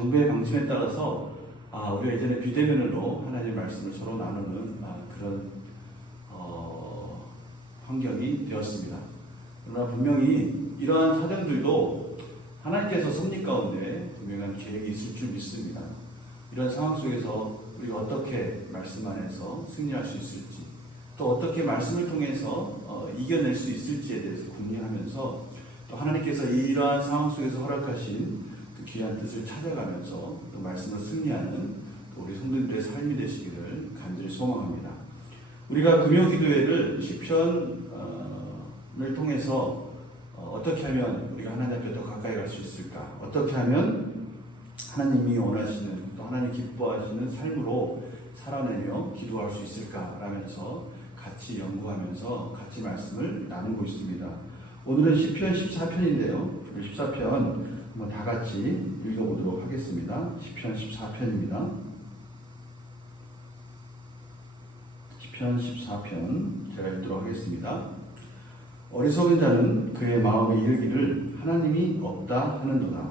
정부의 방침에 따라서 우리가 이전에 비대면으로 하나님의 말씀을 서로 나누는 그런 환경이 되었습니다. 그러나 분명히 이러한 사정들도 하나님께서 섭리 가운데 분명한 계획이 있을 줄 믿습니다. 이런 상황 속에서 우리가 어떻게 말씀 안에서 승리할 수 있을지, 또 어떻게 말씀을 통해서 이겨낼 수 있을지에 대해서 궁리하면서, 또 하나님께서 이러한 상황 속에서 허락하신 그 귀한 뜻을 찾아가면서 또 말씀을 승리하는 우리 성도들의 삶이 되시기를 간절히 소망합니다. 우리가 금요기도회를 시편을 통해서 어떻게 하면 우리가 하나님 앞에 더 가까이 갈 수 있을까? 어떻게 하면 하나님이 원하시는, 또 하나님 기뻐하시는 삶으로 살아내며 기도할 수 있을까? 라면서 같이 연구하면서 같이 말씀을 나누고 있습니다. 오늘은 시편 14편인데요. 14편 한번 다 같이 읽어보도록 하겠습니다. 시편 14편입니다. 시편 14편 제가 읽도록 하겠습니다. 어리석은 자는 그의 마음에 이르기를 하나님이 없다 하는도다.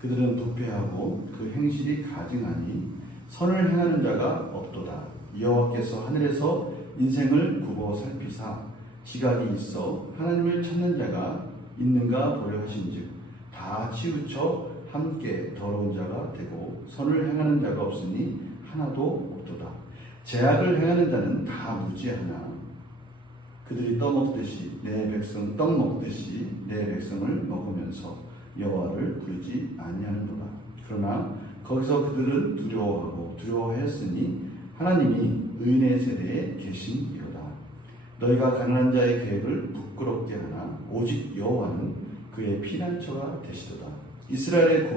그들은 부패하고 그 행실이 가증하니 선을 행하는 자가 없도다. 여호와께서 하늘에서 인생을 굽어 살피사 지각이 있어 하나님을 찾는 자가 있는가 보려 하신즉 다 치우쳐 함께 더러운 자가 되고 선을 행하는 자가 없으니 하나도 없도다. 죄악을 행하는 자는 다 무지하나 그들이 떠먹듯이 내 백성 떡 먹듯이 내 백성을 먹으면서 여호와를 부르지 아니하는도다. 그러나 거기서 그들은 두려워하였으니 하나님이 의인의 세대에 계심이로다. 너희가 가난한 자의 계획을 부끄럽게 하나 오직 여호와는 그의 피난처가 되시도다. 이스라엘의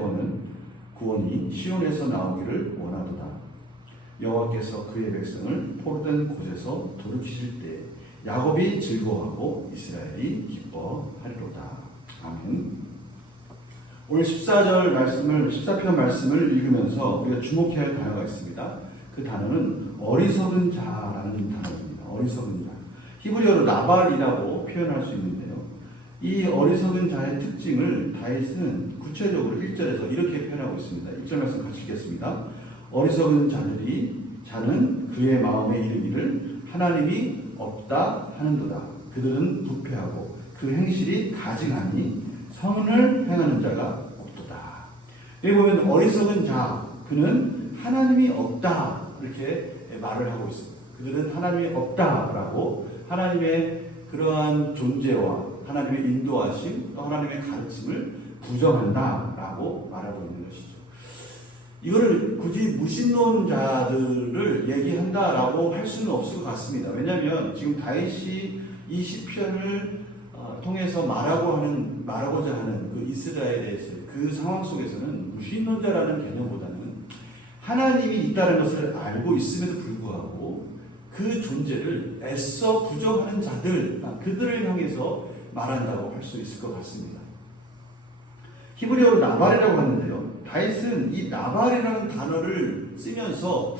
구원이 시온에서 나오기를 원하도다. 여호와께서 그의 백성을 포로된 곳에서 돌이키실 때 야곱이 즐거워하고 이스라엘이 기뻐하리로다. 아멘. 오늘 14절 말씀을, 14편 말씀을 읽으면서 우리가 주목해야 할 단어가 있습니다. 그 단어는 어리석은 자라는 단어입니다. 어리석은 자. 히브리어로 나발이라고 표현할 수 있는데요. 이 어리석은 자의 특징을 다윗은 구체적으로 1절에서 이렇게 표현하고 있습니다. 1절 말씀 같이 읽겠습니다. 어리석은 자는 그의 마음에 이르기를 하나님이 없다 하는도다. 그들은 부패하고 그 행실이 가증하니 선을 행하는 자가 없도다. 여기 보면 어리석은 자, 그는 하나님이 없다 이렇게 말을 하고 있습니다. 그들은 하나님이 없다라고 하나님의 그러한 존재와 하나님의 인도하심, 또 하나님의 가르침을 부정한다라고 말하고 있는 것이죠. 이거를 굳이 무신론자들을 얘기한다라고 할 수는 없을 것 같습니다. 왜냐하면 지금 다윗이 이 시편을 통해서 말하고자 하는 그 이스라엘에서의 그 상황 속에서는 무신론자라는 개념보다는 하나님이 있다는 것을 알고 있음에도 불구하고 그 존재를 애써 부정하는 자들, 그들을 향해서 말한다고 할 수 있을 것 같습니다. 히브리어로 나발이라고 하는데요. 다윗은 이 나발이라는 단어를 쓰면서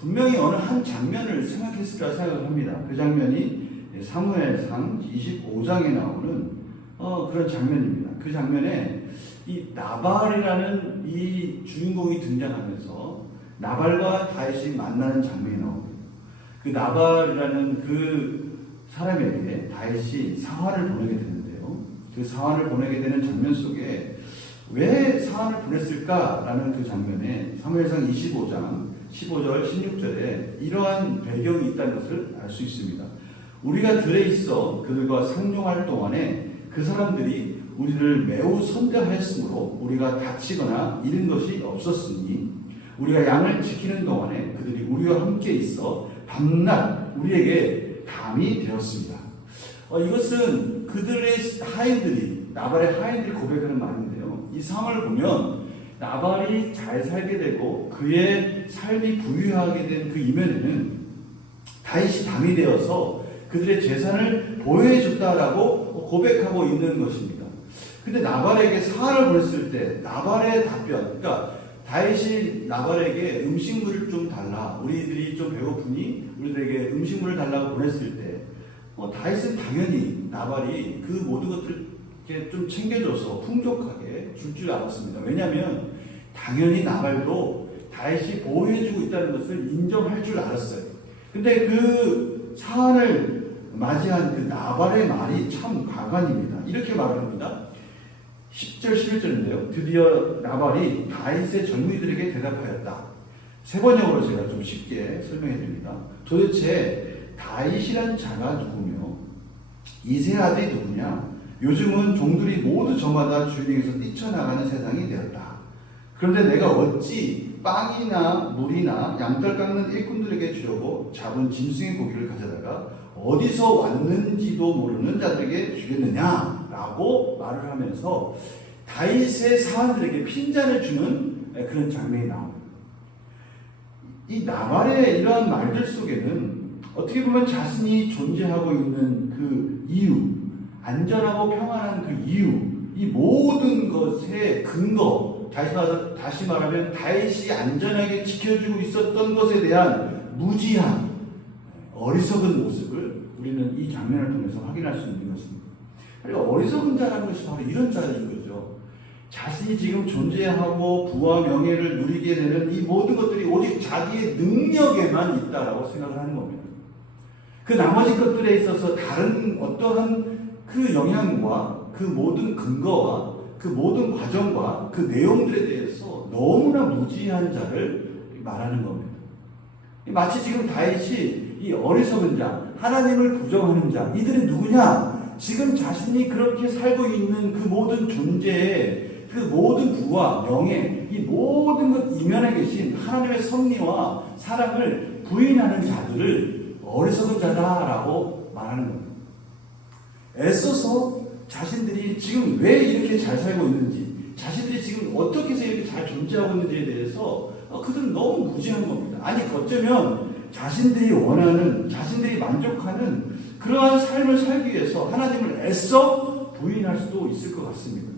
분명히 어느 한 장면을 생각했으리라 생각을 합니다. 그 장면이 사무엘상 25장에 나오는 그런 장면입니다. 그 장면에 이 나발이라는 이 주인공이 등장하면서 나발과 다윗이 만나는 장면이 나옵니다. 그 나발이라는 그 사람에게 다윗이 사환을 보내게 되는데요. 그 사환을 보내게 되는 장면 속에 왜 사환을 보냈을까라는 그 장면에 사무엘상 25장 15절 16절에 이러한 배경이 있다는 것을 알 수 있습니다. 우리가 들에 있어 그들과 상종할 동안에 그 사람들이 우리를 매우 선대하였으므로 우리가 다치거나 잃은 것이 없었으니 우리가 양을 지키는 동안에 그들이 우리와 함께 있어 밤낮 우리에게 담이 되었습니다. 이것은 그들의 하인들이, 나발의 하인들이 고백하는 말인데요. 이 상황을 보면 나발이 잘 살게 되고 그의 삶이 부유하게 된 그 이면에는 다윗이 담이 되어서 그들의 재산을 보호해줬다라고 고백하고 있는 것입니다. 근데 나발에게 사활을 보냈을 때 나발의 답변, 그러니까 다윗이 나발에게 음식물을 좀 달라, 우리들이 좀 배고프니 우리들에게 음식물을 달라고 보냈을 때 다윗은 당연히 나발이 그 모든 것들을 좀 챙겨줘서 풍족하게 줄 알았습니다. 왜냐하면 당연히 나발도 다윗이 보호해주고 있다는 것을 인정할 줄 알았어요. 근데 그 사안을 맞이한 그 나발의 말이 참 가관입니다. 이렇게 말을 합니다. 10절 11절인데요. 드디어 나발이 다윗의 젊은이들에게 대답하였다. 세 번역으로 제가 좀 쉽게 설명해 드립니다. 도대체 다윗이란 자가 누구며 이새 아들이 누구냐? 요즘은 종들이 모두 저마다 주인에게서 뛰쳐나가는 세상이 되었다. 그런데 내가 어찌 빵이나 물이나 양털 깎는 일꾼들에게 주려고 잡은 짐승의 고기를 가져다가 어디서 왔는지도 모르는 자들에게 주겠느냐? 라고 말을 하면서 다윗의 사람들에게 핀잔을 주는 그런 장면이 나옵니다. 이 나발의 이러한 말들 속에는 어떻게 보면 자신이 존재하고 있는 그 이유, 안전하고 평안한 그 이유, 이 모든 것의 근거, 다시 말하면 다윗이 안전하게 지켜주고 있었던 것에 대한 무지한 어리석은 모습을 우리는 이 장면을 통해서 확인할 수 있는 것입니다. 그리고 어리석은 자라는 것이 바로 이런 자인 거죠. 자신이 지금 존재하고 부와 명예를 누리게 되는 이 모든 것들이 오직 자기의 능력에만 있다라고 생각을 하는 겁니다. 그 나머지 것들에 있어서 다른 어떠한 그 영향과 그 모든 근거와 그 모든 과정과 그 내용들에 대해서 너무나 무지한 자를 말하는 겁니다. 마치 지금 다윗이 이 어리석은 자, 하나님을 부정하는 자, 이들이 누구냐? 지금 자신이 그렇게 살고 있는 그 모든 존재의 그 모든 부와 명예, 이 모든 것 이면에 계신 하나님의 섭리와 사랑을 부인하는 자들을 어리석은 자다라고 말하는 겁니다. 애써서 자신들이 지금 왜 이렇게 잘 살고 있는지, 자신들이 지금 어떻게 해서 이렇게 잘 존재하고 있는지에 대해서 그들은 너무 무지한 겁니다. 아니, 어쩌면 자신들이 원하는, 자신들이 만족하는 그러한 삶을 살기 위해서 하나님을 애써 부인할 수도 있을 것 같습니다.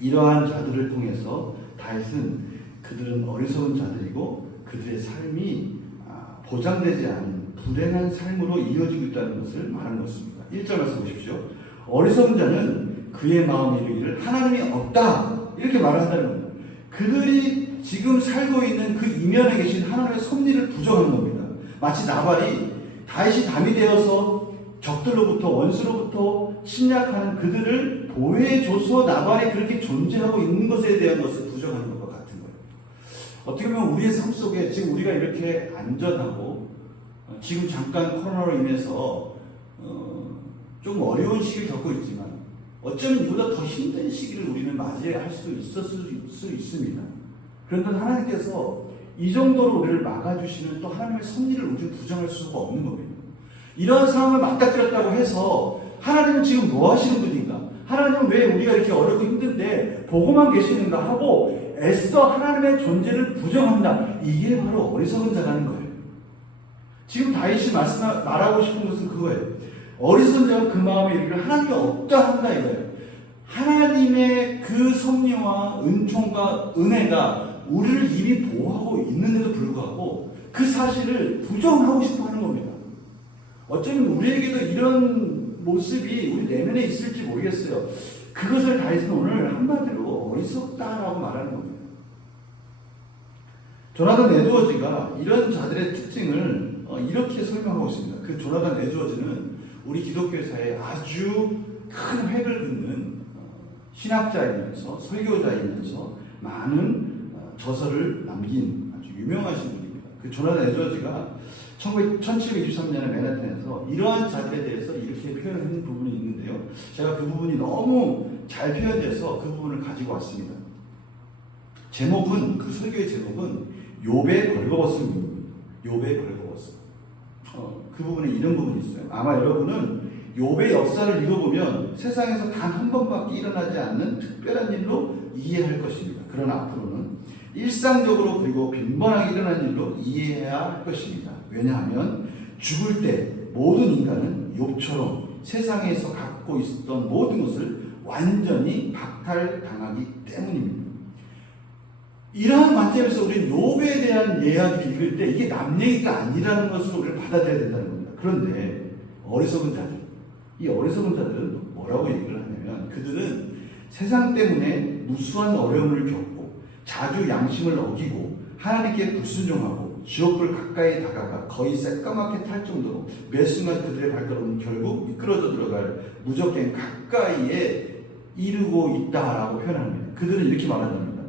이러한 자들을 통해서 다윗은 그들은 어리석은 자들이고 그들의 삶이 보장되지 않은 불행한 삶으로 이어지고 있다는 것을 말하는 것입니다. 1절 말씀 보십시오. 어리석은 자는 그의 마음에 이르기를 하나님이 없다, 이렇게 말한다는 겁니다. 그들이 지금 살고 있는 그 이면에 계신 하나님의 섭리를 부정하는 겁니다. 마치 나발이 다윗이 담이 되어서 적들로부터, 원수로부터 침략하는 그들을 보호해줘서 나발이 그렇게 존재하고 있는 것에 대한 것을 부정하는 것과 같은 거예요. 어떻게 보면 우리의 삶 속에 지금 우리가 이렇게 안전하고 지금 잠깐 코로나로 인해서 좀 어려운 시기를 겪고 있지만 어쩌면 이보다 더 힘든 시기를 우리는 맞이할 수도 있었을 수 있습니다. 그런데 하나님께서 이 정도로 우리를 막아주시는 또 하나님의 섭리를 우리는 부정할 수가 없는 겁니다. 이런 상황을 맞닥뜨렸다고 해서 하나님은 지금 뭐 하시는 분인가? 하나님은 왜 우리가 이렇게 어렵고 힘든데 보고만 계시는가 하고 애써 하나님의 존재를 부정한다. 이게 바로 어리석은 자라는 거예요. 지금 다윗이 말하고 싶은 것은 그거예요. 어리석은 자가 그 마음에 이르기를 하나님이 없다 한다 이거예요. 하나님의 그 섭리와 은총과 은혜가 우리를 이미 보호하고 있는데도 불구하고 그 사실을 부정하고 싶어 하는 겁니다. 어쩌면 우리에게도 이런 모습이 우리 내면에 있을지 모르겠어요. 그것을 다윗은 오늘 한마디로 어리석다라고 말하는 겁니다. 조나단 에드워즈가 이런 자들의 특징을 이렇게 설명하고 있습니다. 그 조나단 에드워즈는 우리 기독교사에 아주 큰 획을 긋는 신학자이면서 설교자이면서 많은 저서를 남긴 아주 유명하신 분입니다. 그 조나단 에드워즈가 1723년에 맨하탄에서 이러한 자들에 대해서 이렇게 표현한 부분이 있는데요. 제가 그 부분이 너무 잘 표현돼서 그 부분을 가지고 왔습니다. 제목은, 그 설교의 제목은 욥의 벌거벗음입니다. 욥의 벌거벗음. 그 부분에 이런 부분이 있어요. 아마 여러분은 욥의 역사를 읽어보면 세상에서 단 한 번밖에 일어나지 않는 특별한 일로 이해할 것입니다. 그러나 앞으로는 일상적으로 그리고 빈번하게 일어난 일로 이해해야 할 것입니다. 왜냐하면 죽을 때 모든 인간은 욥처럼 세상에서 갖고 있었던 모든 것을 완전히 박탈당하기 때문입니다. 이러한 관점에서 우리는 욥에 대한 이야기를 읽을 때 이게 남 얘기가 아니라는 것을 우리를 받아들여야 된다는 겁니다. 그런데 어리석은 자들, 이 어리석은 자들은 뭐라고 얘기를 하냐면 그들은 세상 때문에 무수한 어려움을 겪고 자주 양심을 어기고 하나님께 불순종하고 지옥불 가까이 다가가 거의 새까맣게 탈 정도로 매 순간 그들의 발걸음은 결국 미끄러져 들어갈 무적행 가까이에 이르고 있다라고 표현합니다. 그들은 이렇게 말한답니다.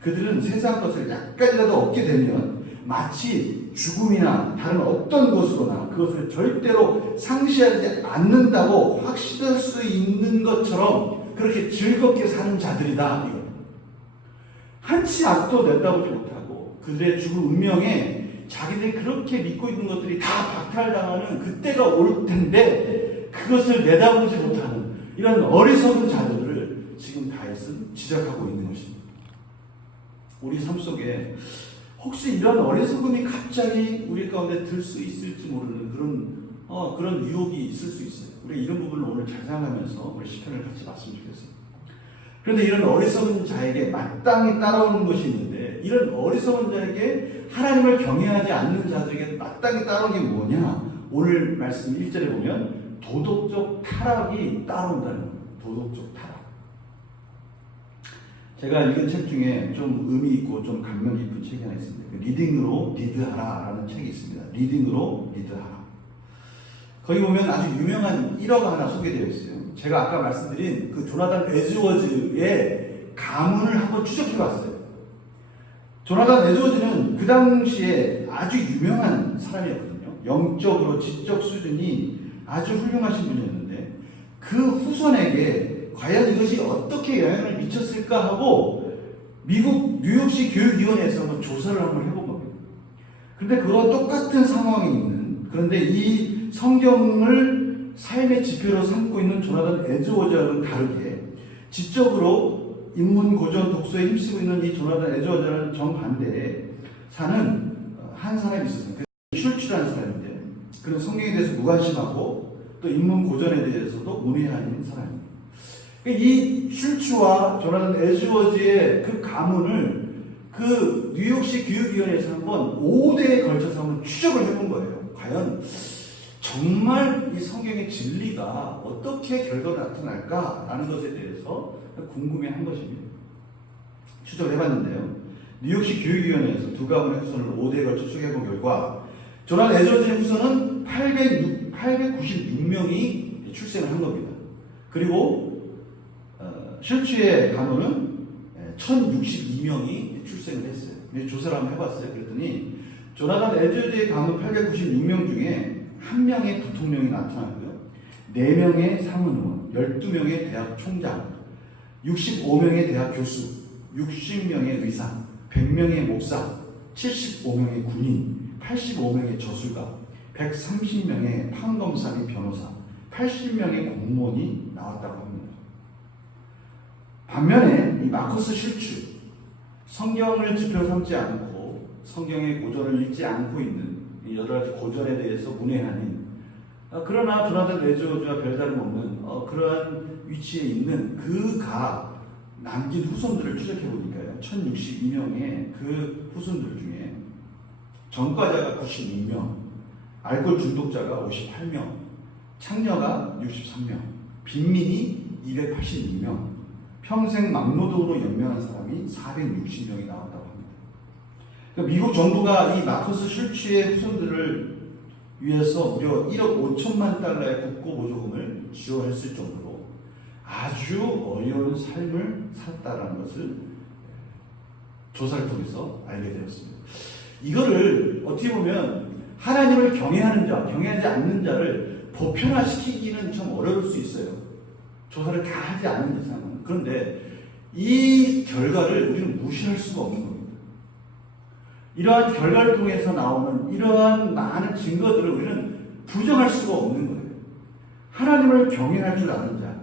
그들은 세상 것을 약간이라도 얻게 되면 마치 죽음이나 다른 어떤 것으로나 그것을 절대로 상실하지 않는다고 확신할 수 있는 것처럼 그렇게 즐겁게 사는 자들이다. 한치 앞도 내다보지 못하고 그들의 죽을 운명에 자기들이 그렇게 믿고 있는 것들이 다 박탈당하는 그때가 올 텐데 그것을 내다보지 못하는 이런 어리석은 자들을 지금 다윗은 지적하고 있는 것입니다. 우리 삶 속에 혹시 이런 어리석음이 갑자기 우리 가운데 들 수 있을지 모르는 그런 유혹이 있을 수 있어요. 우리 이런 부분을 오늘 잘 생각하면서 우리 시편을 같이 봤으면 좋겠어요. 그런데 이런 어리석은 자에게 마땅히 따라오는 것이 있는데 이런 어리석은 자에게 하나님을 경외하지 않는 자들에게 마땅히 따라오는 게 뭐냐? 오늘 말씀 1절에 보면 도덕적 타락이 따라온다는 거예요. 도덕적 타락. 제가 읽은 책 중에 좀 의미 있고 좀 감명 깊은 책이 하나 있습니다. 리딩으로 리드하라라는 책이 있습니다. 리딩으로 리드하라. 거기 보면 아주 유명한 일화가 하나 소개되어 있어요. 제가 아까 말씀드린 그 조나단 에즈워즈의 가문을 한번 추적해 봤어요. 조나단 에즈워즈는 그 당시에 아주 유명한 사람이었거든요. 영적으로 지적 수준이 아주 훌륭하신 분이었는데 그 후손에게 과연 이것이 어떻게 영향을 미쳤을까 하고 미국 뉴욕시 교육위원회에서 한번 조사를 한번 해본 겁니다. 그런데 그와 똑같은 상황이 있는 그런데 이 성경을 삶의 지표로 삼고 있는 조나단 에즈워즈와는 다르게 지적으로 인문 고전 독서에 힘쓰고 있는 이 조나단 에즈워즈와는 정반대에 사는 한 사람이 있었어요. 그 슐츠라는 사람인데 그는 성경에 대해서 무관심하고 또 인문 고전에 대해서도 문외한인 사람입니다. 이 슐츠와 조나단 에즈워즈의 그 가문을 그 뉴욕시 교육위원회에서 한번 5대에 걸쳐서 한번 추적을 해본 거예요. 과연 정말 이 성경의 진리가 어떻게 결과가 나타날까라는 것에 대해서 궁금해한 것입니다. 추적을 해봤는데요. 뉴욕시 교육위원회에서 두 가문의 후손을 5대에 걸쳐 추적해본 결과 조나단 에즈워즈의 후손은 896명이 출생을 한 겁니다. 그리고 슐츠의 가문은 1062명이 출생을 했어요. 조사를 한번 해봤어요. 그랬더니 조나단 에즈워즈의 가문 896명 중에 1명의 부통령이 나타나고요. 4명의 상원의원, 12명의 대학 총장, 65명의 대학 교수, 60명의 의사, 100명의 목사, 75명의 군인, 85명의 저술가, 130명의 판검사 및 변호사, 80명의 공무원이 나왔다고 합니다. 반면에 이 마커스 슐츠, 성경을 지표로 삼지 않고 성경의 고전을 읽지 않고 있는 여러 가지 고전에 대해서 문외한인 그러나 조나단 에즈워즈와 별다름 없는 그러한 위치에 있는 그가 남긴 후손들을 추적해 보니까요. 1062명의 그 후손들 중에 전과자가 92명, 알코올 중독자가 58명, 창녀가 63명, 빈민이 282명, 평생 막노동으로 연명한 사람이 460명이 나왔다고 합니다. 그러니까 미국 정부가 이 마커스 슐츠의 후손들을 위해서 무려 1억 5천만 달러의 국고보조금을 지원했을 정도로 아주 어려운 삶을 살았다는 것을 조사를 통해서 알게 되었습니다. 이거를 어떻게 보면 하나님을 경외하는 자, 경외하지 않는 자를 보편화시키기는 좀 어려울 수 있어요. 조사를 다 하지 않는 이상은. 그런데 이 결과를 우리는 무시할 수가 없는 겁니다. 이러한 결과를 통해서 나오는 이러한 많은 증거들을 우리는 부정할 수가 없는 거예요. 하나님을 경외할 줄 아는 자,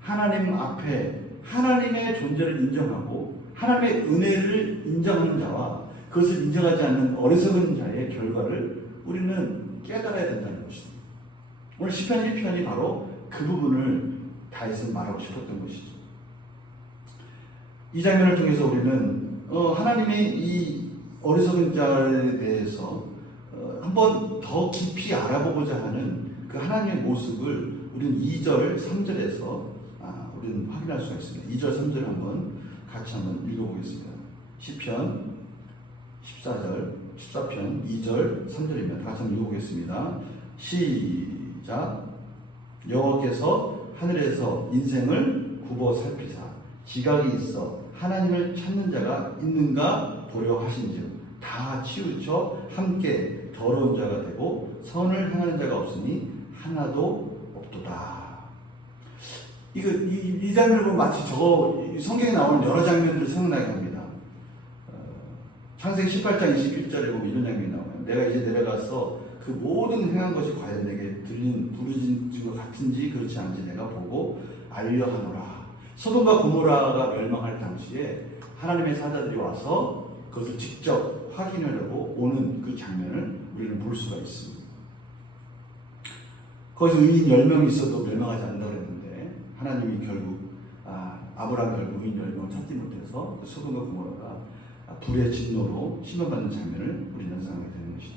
하나님 앞에 하나님의 존재를 인정하고 하나님의 은혜를 인정하는 자와 그것을 인정하지 않는 어리석은 자의 결과를 우리는 깨달아야 된다는 것입니다. 오늘 시편 1편이 바로 그 부분을 다윗은 말하고 싶었던 것이죠. 이 장면을 통해서 우리는 하나님의 이 어리석은 자에 대해서 한번 더 깊이 알아보고자 하는 그 하나님의 모습을 우리는 2절, 3절에서 우리는 확인할 수가 있습니다. 2절, 3절 한번 같이 한번 읽어보겠습니다. 시편 14편 2절 3절입니다. 다시 한번 읽어보겠습니다. 시작. 여호와께서 하늘에서 인생을 굽어 살피사 지각이 있어 하나님을 찾는 자가 있는가 보려 하신즉 다 치우쳐 함께 더러운 자가 되고 선을 행하는 자가 없으니 하나도 없도다. 이 장면을 보면 마치 성경에 나오는 여러 장면들을 생각나게 합니다. 창세기 18장 21절에 보면 이런 장면이 나와요. 내가 이제 내려가서 그 모든 행한 것이 과연 내게 부르짖은 것 같은지 그렇지 않은지 내가 보고 알려 하노라. 소돔과 고모라가 멸망할 당시에 하나님의 사자들이 와서 그것을 직접 확인하려고 오는 그 장면을 우리는 볼 수가 있습니다. 거기서 의인 10명이 있어도 멸망하지 않는다고 했는데 하나님이 결국 아브라함이 결국 의인 10명을 찾지 못해서 소돔과 고모라가 불의 진노로 심판받는 장면을 우리는 상하게 되는 것이죠.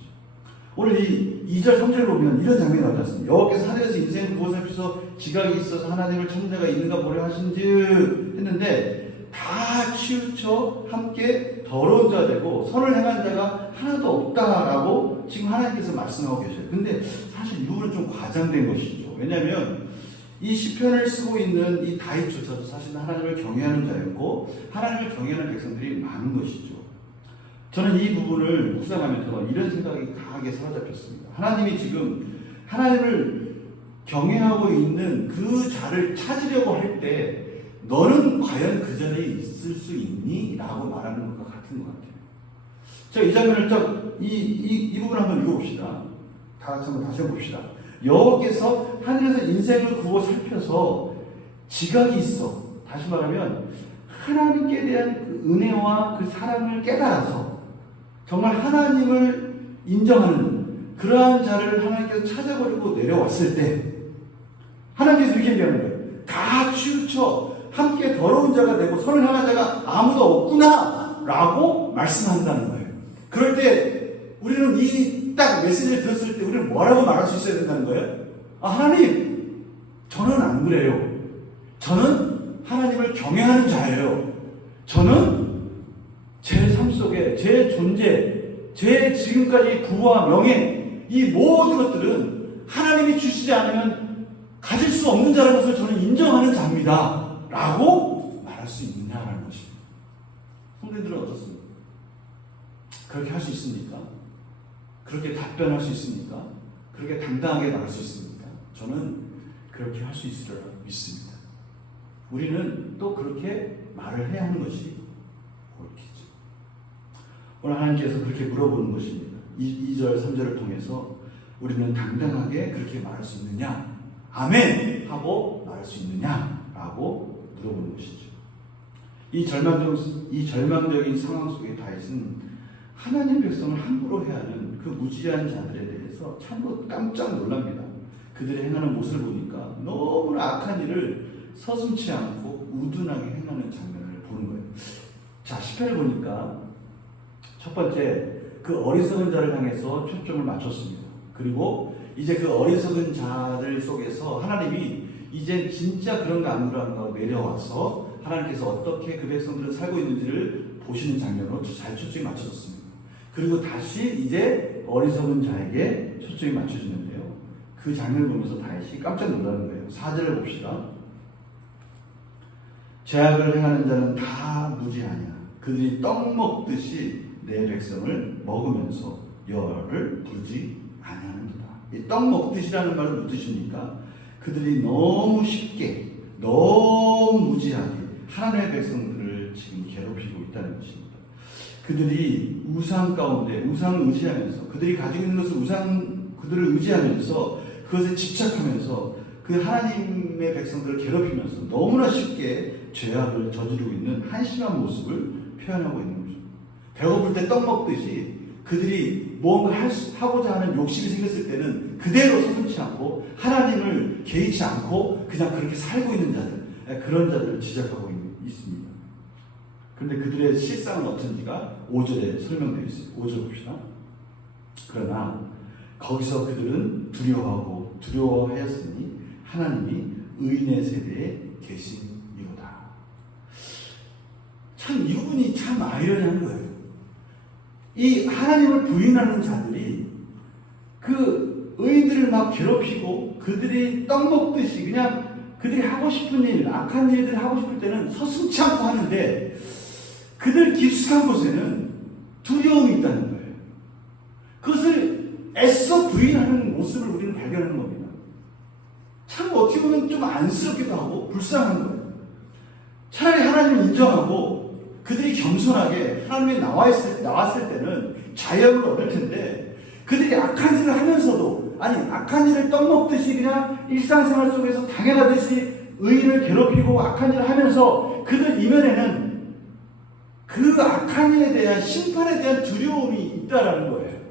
오늘 이 2절 3절 보면 이런 장면이 나오지 않습니까? 여호와께서 하늘에서 인생을 구워 살피서 지각이 있어서 하나님을 찾는 자가 있는가 보려 하신즉 했는데 다 치우쳐 함께 더러운 자가 되고 선을 행한 자가 하나도 없다라고 지금 하나님께서 말씀하고 계셔요. 근데 사실 이 부분은 좀 과장된 것이죠. 왜냐하면 이 시편을 쓰고 있는 이 다윗조차도 사실 하나님을 경외하는 자였고 하나님을 경외하는 백성들이 많은 것이죠. 저는 이 부분을 묵상하면서 이런 생각이 강하게 사로잡혔습니다. 하나님이 지금 하나님을 경외하고 있는 그 자를 찾으려고 할 때 너는 과연 그 자리에 있을 수 있니? 라고 말하는 것과 같은 것 같아요. 자, 이 장면을 이 부분을 한번 읽어봅시다. 다 같이 한번 다시 해봅시다. 여호와께서 하늘에서 인생을 구워 살펴서 지각이 있어. 다시 말하면 하나님께 대한 그 은혜와 그 사랑을 깨달아서 정말 하나님을 인정하는 그러한 자를 하나님께서 찾아버리고 내려왔을 때 하나님께서 이렇게 얘기하는 거예요. 다 치우쳐 함께 더러운 자가 되고 선을 행한 자가 아무도 없구나 라고 말씀한다는 거예요. 그럴 때 우리는 이 딱 메시지를 들었을 때 우리는 뭐라고 말할 수 있어야 된다는 거예요? 하나님, 저는 안 그래요. 저는 하나님을 경외하는 자예요. 저는 제 삶 속에 제 존재, 제 지금까지 부와 명예, 이 모든 것들은 하나님이 주시지 않으면 가질 수 없는 자라는 것을 저는 인정하는 자입니다. 라고 말할 수 있느냐라는 것입니다. 성도님들은 어떻습니까? 그렇게 할 수 있습니까? 그렇게 답변할 수 있습니까? 그렇게 당당하게 말할 수 있습니까? 저는 그렇게 할 수 있을 거라고 믿습니다. 우리는 또 그렇게 말을 해야 하는 것이 옳겠죠. 오늘 하나님께서 그렇게 물어보는 것입니다. 2절, 3절을 통해서 우리는 당당하게 그렇게 말할 수 있느냐? 아멘! 하고 말할 수 있느냐? 라고 물어보는 것이죠. 이 절망적인 상황 속에 다윗은 하나님 백성을 함부로 해하는 그 무지한 자들에 대해서 참으로 깜짝 놀랍니다. 그들이 행하는 모습을 보니까 너무나 악한 일을 서슴지 않고 우둔하게 행하는 장면을 보는 거예요. 자, 시편을 보니까 첫 번째 그 어리석은 자를 향해서 초점을 맞췄습니다. 그리고 이제 그 어리석은 자들 속에서 하나님이 이제 진짜 그런가 안 그런가 내려와서 하나님께서 어떻게 그 백성들을 살고 있는지를 보시는 장면으로 잘 초점이 맞춰졌습니다. 그리고 다시 이제 어리석은 자에게 초점이 맞춰지는데요. 그 장면을 보면서 다윗이 깜짝 놀라는 거예요. 4절을 봅시다. 죄악을 행하는 자는 다 무지하냐. 그들이 떡 먹듯이 내 백성을 먹으면서 여호와를 부르지 아니하는도다. 이 떡 먹듯이라는 말은 무슨 뜻입니까? 그들이 너무 쉽게, 너무 무지하게 하나님의 백성들을 지금 괴롭히고 있다는 것입니다. 그들이 우상 가운데 우상을 의지하면서 그들이 가지고 있는 것을 그들을 의지하면서 그것에 집착하면서 그 하나님의 백성들을 괴롭히면서 너무나 쉽게 죄악을 저지르고 있는 한심한 모습을 표현하고 있는 거죠. 배고플 때 떡 먹듯이 그들이 뭔가 하고자 하는 욕심이 생겼을 때는 그대로 서슴지 않고 하나님을 개의치 않고 그냥 그렇게 살고 있는 자들, 그런 자들을 지적하고 있습니다. 그런데 그들의 실상은 어떤지가 5절에 설명되어 있습니다. 5절 봅시다. 그러나 거기서 그들은 두려워하였으니 하나님이 의인의 세대에 계심이로다. 참 이분이 참 아이러니한 거예요. 이 하나님을 부인하는 자들이 그 의인들을 막 괴롭히고 그들이 떡 먹듯이 그냥 그들이 하고 싶은 일, 악한 일들을 하고 싶을 때는 서슴지 않고 하는데 그들 깊숙한 곳에는 두려움이 있다는 거예요. 그것을 애써 부인하는 모습을 우리는 발견하는 겁니다. 참 어떻게 보면 좀 안쓰럽기도 하고 불쌍한 거예요. 차라리 하나님을 인정하고 그들이 겸손하게 하나님에 나왔을 때는 자유를 얻을 텐데 그들이 악한 일을 하면서도 악한 일을 떡먹듯이 그냥 일상생활 속에서 당연하듯이 의인을 괴롭히고 악한 일을 하면서 그들 이면에는 그 악한 일에 대한 심판에 대한 두려움이 있다라는 거예요.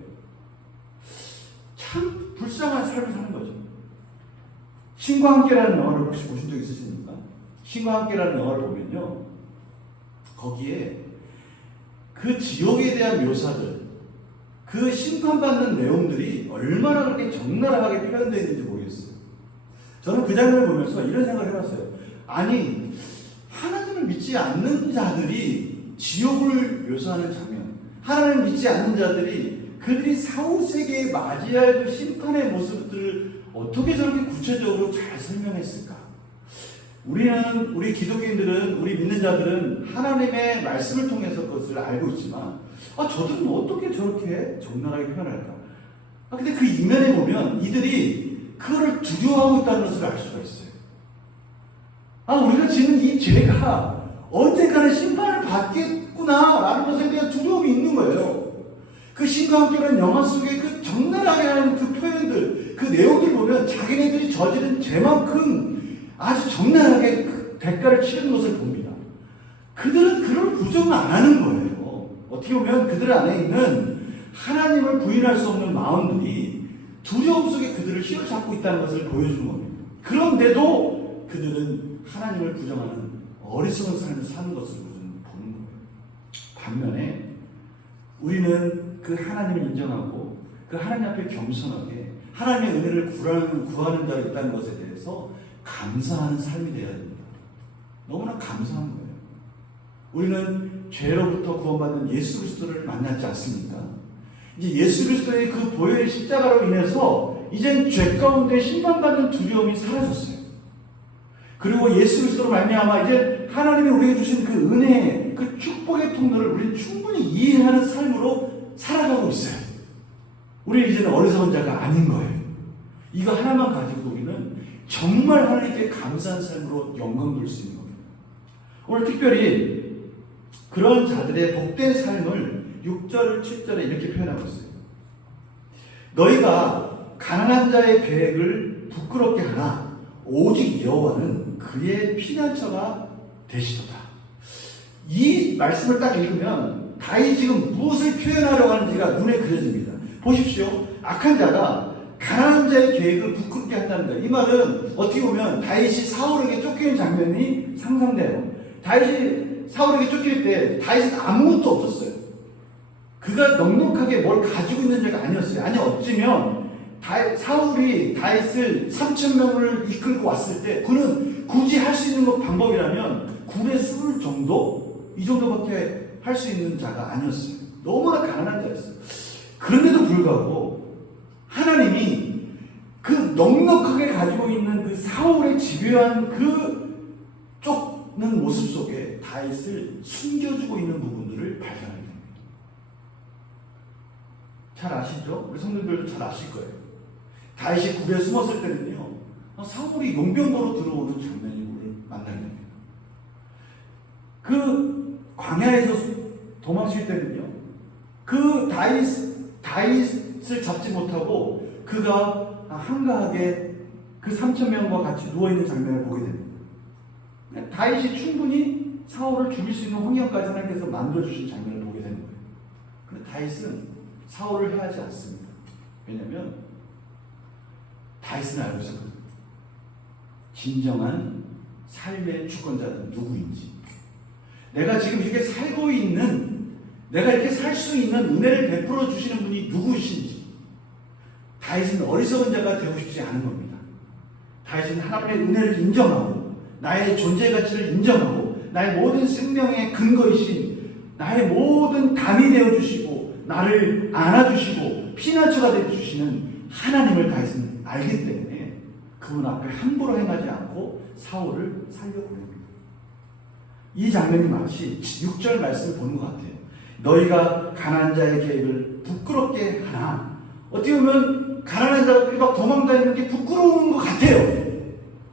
참 불쌍한 삶을 사는 거죠. 신과 함께라는 영화를 혹시 보신 적 있으십니까? 신과 함께라는 영화를 보면요, 거기에 그 지옥에 대한 묘사들, 그 심판받는 내용들이 얼마나 그렇게 적나라하게 표현되어 있는지 모르겠어요. 저는 그 장면을 보면서 이런 생각을 해봤어요. 아니, 하나님을 믿지 않는 자들이 지옥을 묘사하는 장면, 하나님을 믿지 않는 자들이 그들이 사후세계에 맞이할 그 심판의 모습들을 어떻게 저렇게 구체적으로 잘 설명했을까? 우리 기독교인들은, 우리 믿는 자들은 하나님의 말씀을 통해서 그것을 알고 있지만, 저들은 어떻게 저렇게 적나라하게 표현할까? 근데 그 이면에 보면 이들이 그거를 두려워하고 있다는 것을 알 수가 있어요. 우리가 지는 이 죄가 언젠가는 심판을 받겠구나라는 것에 대한 두려움이 있는 거예요. 그 신과 함께라는 영화 속에 그 적나라하게 하는 그 표현들, 그 내용들 보면 자기네들이 저지른 죄만큼 아주 적나라하게 그 대가를 치르는 것을 봅니다. 그들은 그걸 부정 안 하는 거예요. 어떻게 보면 그들 안에 있는 하나님을 부인할 수 없는 마음들이 두려움 속에 그들을 휘어잡고 있다는 것을 보여주는 겁니다. 그런데도 그들은 하나님을 부정하는 어리석은 삶을 사는 것을 보는 거예요. 반면에 우리는 그 하나님을 인정하고 그 하나님 앞에 겸손하게 하나님의 은혜를 구하는 자가 있다는 것에 대해서 감사하는 삶이 되어야 됩니다. 너무나 감사한 거예요. 우리는 죄로부터 구원받는 예수 그리스도를 만났지 않습니까? 이제 예수 그리스도의 그 보혈의 십자가로 인해서 이젠 죄 가운데 심판받는 두려움이 사라졌어요. 그리고 예수 그리스도로 말미암아 이제 하나님이 우리에게 주신 그 은혜, 그 축복의 통로를 우리는 충분히 이해하는 삶으로 살아가고 있어요. 우리는 이제는 어리석은 자가 아닌 거예요. 이거 하나만 가지고 우리는 정말 하나님께 감사한 삶으로 영광 돌 수 있는 겁니다. 오늘 특별히 그런 자들의 복된 삶을 6절, 7절에 이렇게 표현하고 있어요. 너희가 가난한 자의 계획을 부끄럽게 하나 오직 여호와는 그의 피난처가 되시도다. 이 말씀을 딱 읽으면 다윗이 지금 무엇을 표현하려고 하는지가 눈에 그려집니다. 보십시오. 악한 자가 가난한 자의 계획을 부끄럽게 한다는 거예요. 이 말은 어떻게 보면 다윗이 사울에게 쫓기는 장면이 상상돼요. 다윗이 사울에게 쫓길 때 다윗은 아무것도 없었어요. 그가 넉넉하게 뭘 가지고 있는 자가 아니었어요. 어찌면 사울이 다윗을 3,000명을 이끌고 왔을 때 그는 굳이 할 수 있는 방법이라면 굴에 숨을 정도? 이 정도밖에 할 수 있는 자가 아니었어요. 너무나 가난한 자였어요. 그런데도 불구하고 하나님이 그 넉넉하게 가지고 있는 그 사울의 집요한 그 쫓는 모습 속에 다윗을 숨겨주고 있는 부분들을 발견하게 됩니다. 잘 아시죠? 우리 성도들도 잘 아실 거예요. 다윗이 굴에 숨었을 때는요, 사울이 용병거로 들어오는 장면이 우리를 만나게 됩니다. 그 광야에서 도망칠 때는요, 그 다윗을 잡지 못하고 그가 한가하게 그 3,000명과 같이 누워있는 장면을 보게 됩니다. 다윗이 충분히 사울을 죽일 수 있는 환경까지 하나님께서 만들어주신 장면을 보게 되는 거예요. 그런데 다윗은 사울을 해하지 않습니다. 왜냐하면 다윗은 알고 있었거든요. 진정한 삶의 주권자는 누구인지, 내가 지금 이렇게 살고 있는, 내가 이렇게 살 수 있는 은혜를 베풀어 주시는 분이 누구이신지. 다윗은 어리석은 자가 되고 싶지 않은 겁니다. 다윗은 하나님의 은혜를 인정하고 나의 존재 가치를 인정하고 나의 모든 생명의 근거이신, 나의 모든 담이 되어주시고 나를 안아주시고 피난처가 되어주시는 하나님을 다윗은 알기 때문에 그분 앞에 함부로 행하지 않고 사울을 살려보냅니다. 이 장면이 마치 6절 말씀을 보는 것 같아요. 너희가 가난한 자의 계획을 부끄럽게 하나. 어떻게 보면 가난한 자들이 막 도망다니는 게 부끄러운 것 같아요.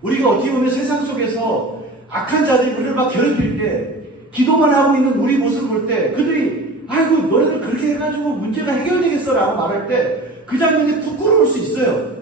우리가 어떻게 보면 세상 속에서 악한 자들이 우리를 막 괴롭힐 때 기도만 하고 있는 우리 모습을 볼 때 그들이 아이고 너희들 그렇게 해가지고 문제가 해결되겠어 라고 말할 때 그 장면이 부끄러울 수 있어요.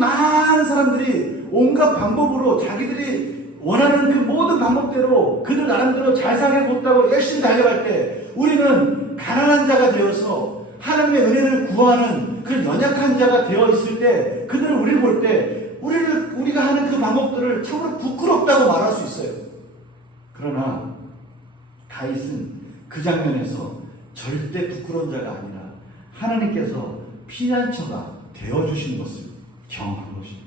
많은 사람들이 온갖 방법으로 자기들이 원하는 그 모든 방법대로 그들 나름대로 잘 살겠다고 열심히 달려갈 때 우리는 가난한 자가 되어서 하나님의 은혜를 구하는 그런 연약한 자가 되어 있을 때 그들은 우리를 볼 때 우리가 하는 그 방법들을 참으로 부끄럽다고 말할 수 있어요. 그러나 다윗은 그 장면에서 절대 부끄러운 자가 아니라 하나님께서 피난처가 되어주신 것을 경험한 것입니다.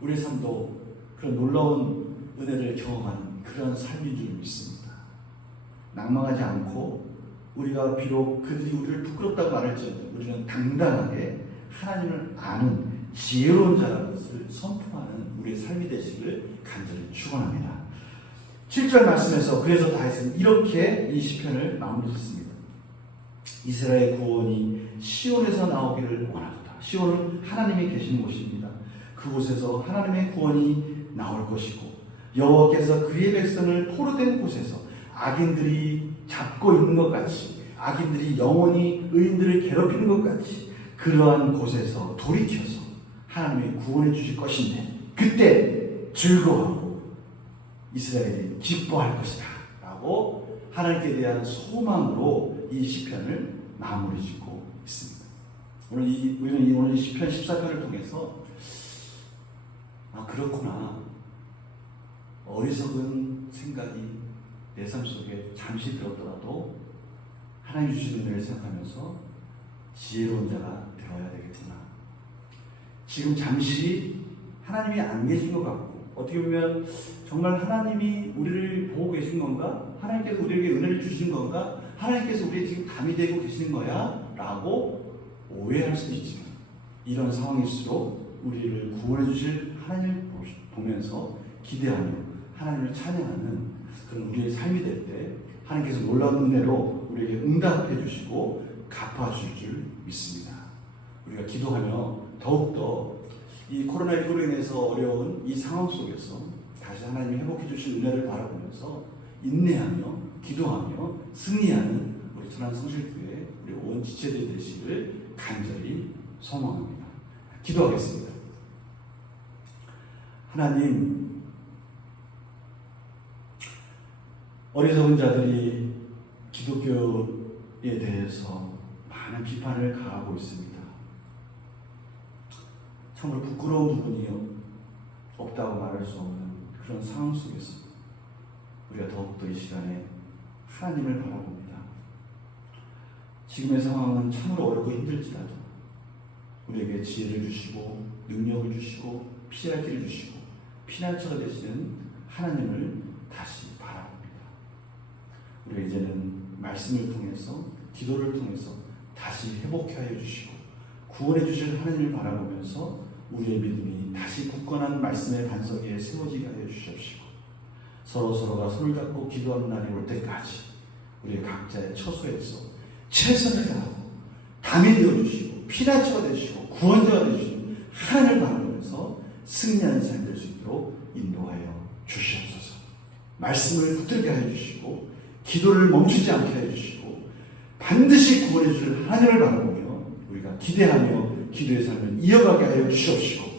우리의 삶도 그런 놀라운 은혜를 경험하는 그런 삶인 줄 믿습니다. 낭망하지 않고 우리가 비록 그들이 우리를 부끄럽다고 말할지라도 우리는 당당하게 하나님을 아는 지혜로운 자라는 것을 선포하는 우리의 삶이 되시기를 간절히 축원합니다. 7절 말씀에서 그래서 다윗은 이렇게 이 시편을 마무리했습니다. 이스라엘 구원이 시온에서 나오기를 원하도다. 시온은 하나님이 계시는 곳입니다. 그곳에서 하나님의 구원이 나올 것이고 여호와께서 그의 백성을 포로된 곳에서 악인들이 잡고 있는 것 같이 악인들이 영원히 의인들을 괴롭히는 것 같이 그러한 곳에서 돌이켜서 하나님의 구원해 주실 것인데 그때 즐거워하고 이스라엘이 기뻐할 것이다 라고 하나님께 대한 소망으로 이 시편을 마무리 짓고 있습니다. 우리는 오늘 이 시편 14편을 통해서 그렇구나, 어리석은 생각이 내 삶 속에 잠시 들었더라도 하나님 주신 은혜를 생각하면서 지혜로운 자가 되어야 되겠구나. 지금 잠시 하나님이 안 계신 것 같고 어떻게 보면 정말 하나님이 우리를 보고 계신 건가? 하나님께서 우리에게 은혜를 주신 건가? 하나님께서 우리의 지금 담이 되고 계시는 거야? 라고 오해할 수도 있지만 이런 상황일수록 우리를 구원해 주실 하나님을 보면서 기대하며 하나님을 찬양하는 그런 우리의 삶이 될 때 하나님께서 놀라운 은혜로 우리에게 응답해 주시고 갚아 주실 줄 믿습니다. 우리가 기도하며 더욱더 이 코로나19로 인해서 어려운 이 상황 속에서 다시 하나님이 회복해 주실 은혜를 바라보면서 인내하며 기도하며 승리하는 우리 천안 성실교회 우리 온 지체들 되시기를 간절히 소망합니다. 기도하겠습니다. 하나님, 어리석은 자들이 기독교에 대해서 많은 비판을 가하고 있습니다. 참으로 부끄러운 부분이 없다고 말할 수 없는 그런 상황 속에서 우리가 더욱더 이 시간에 하나님을 바라봅니다. 지금의 상황은 참으로 어렵고 힘들지라도 우리에게 지혜를 주시고 능력을 주시고 피할 길을 주시고 피난처가 되시는 하나님을 다시 바라봅니다. 우리가 이제는 말씀을 통해서 기도를 통해서 다시 회복해 하여 주시고 구원해 주실 하나님을 바라보면서 우리의 믿음이 다시 굳건한 말씀의 반석 위에 세워지게 하여 주시옵시고 서로가 손을 잡고 기도하는 날이 올 때까지 우리 각자의 처소에서 최선을 다하고 담이 되어주시고 피난처가 되시고 구원자가 되시는 하나님을 바라보면서 승리하는 삶이 될 수 있도록 인도하여 주시옵소서. 말씀을 붙들게 하여 주시고 기도를 멈추지 않게 하여 주시고 반드시 구원해 주실 하나님을 바라보며 우리가 기대하며 기도의 삶을 이어가게 하여 주시옵시고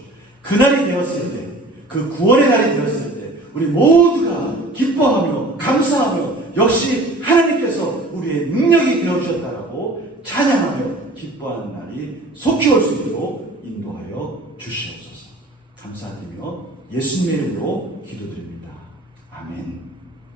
그날이 되었을 때 그 구원의 날이 되었을 때 우리 모두가 기뻐하며 감사하며 역시 하나님께서 우리의 능력이 되어주셨다라고 찬양하며 기뻐하는 날이 속히 올 수 있도록 인도하여 주시옵소서. 감사드리며 예수님의 이름으로 기도드립니다. 아멘.